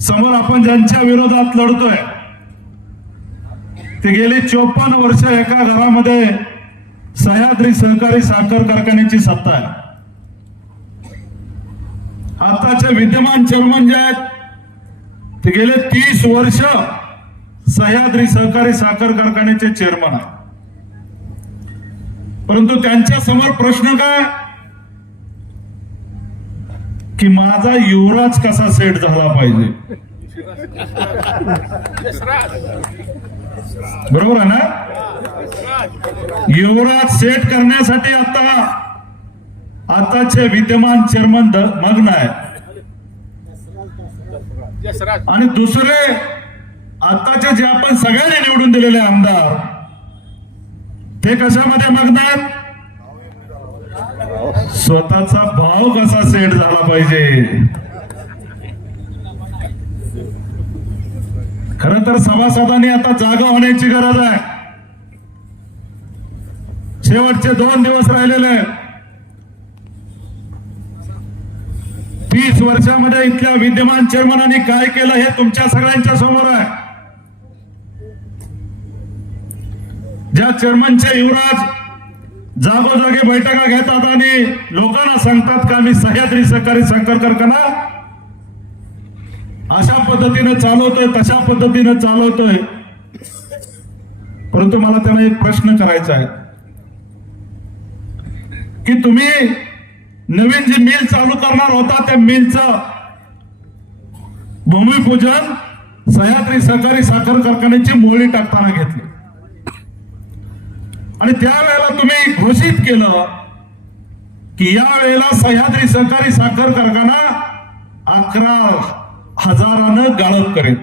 समोर आपण ज्यांच्या विरोधात लढतोय ते गेली चोपन्न वर्ष एका घरामध्ये सह्याद्री सहकारी साखर कारखान्याची सत्ता आहे. आताचे विद्यमान चेअरमन जे आहेत ते गेले तीस वर्ष सह्याद्री सहकारी साखर कारखान्याचे चेअरमन आहे परंतु त्यांच्यासमोर प्रश्न काय? की माझा युवराज कसा सेट झाला पाहिजे? बरोबर आहे ना? युवराज सेट करण्यासाठी आता आताचे विद्यमान चेअरमन द- मग्न आहे. आणि दुसरे आताचे जे आपण सगळ्यांनी निवडून दिलेले आमदार ते कशामध्ये मग्न आहेत? स्वतःचा भाव कसा सेट झाला पाहिजे? खर तर सभासदांनी आता जागा होण्याची गरज आहे. शेवटचे दोन दिवस राहिलेले तीस वर्षामध्ये इथल्या विद्यमान चेअरमनांनी काय केलं हे तुमच्या सगळ्यांच्या समोर आहे. ज्या चेअरमनचे युवराज जागोजागी बैठका घेतात आणि लोकांना सांगतात का मी सह्याद्री सहकारी साखर कारखाना अशा पद्धतीने चालवतोय तशा पद्धतीने चालवतोय. परंतु मला त्यांना एक प्रश्न करायचा आहे. की तुम्ही नवीन जी मिल चालू करणार होता त्या मिलचं भूमिपूजन सह्याद्री सहकारी साखर कारखान्याची मोळी टाकताना घेतली. आणि त्यावेळेला तुम्ही घोषित केलं की या वेळेला सह्याद्री सहकारी साखर कारखाना अकरा हजारानं गाळप करेल.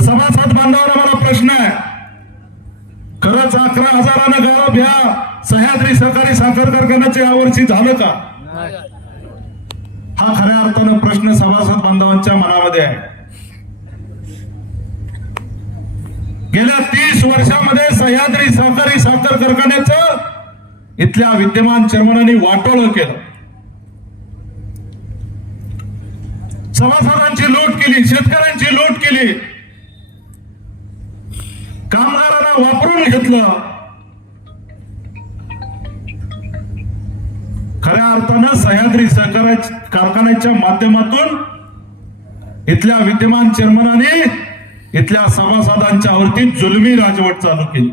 सभासद बांधवांना मला प्रश्न आहे. खरंच अकरा हजारानं गाळप ह्या सह्याद्री सहकारी साखर कारखान्याच्या यावर्षी झालं का? हा खऱ्या अर्थानं प्रश्न सभासद बांधवांच्या मनामध्ये आहे. गेल्या तीस वर्षामध्ये सह्याद्री सहकारी साखर कारखान्याचं इथल्या विद्यमान चेअरमनांनी वाटोळ केलं. सभासदांची लूट केली शेतकऱ्यांची लूट केली. कामगारांना वापरून घेतलं. खऱ्या अर्थानं सह्याद्री सहकार कारखान्याच्या माध्यमातून इथल्या विद्यमान चेअरमनाने इथल्या सभासदांच्या वरती जुलमी राजवट चालू केली.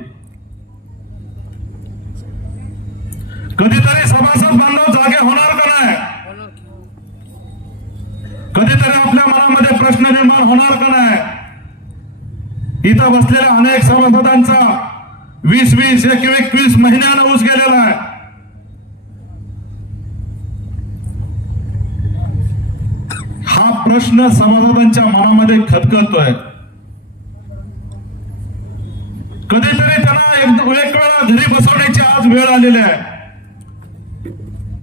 कधीतरी सभासद बांधव जागे होणार का नाही? कधीतरी आपल्या मनामध्ये प्रश्न निर्माण होणार का नाही? इथं बसलेल्या अनेक सभासदांचा वीस वीस एक एकवीस महिन्यानं ऊस गेलेला आहे. हा प्रश्न सभासदांच्या मनामध्ये खदखदतोय कधीतरी त्याला एक वेळ घरी बसवण्याची आज वेळ आलेली आहे.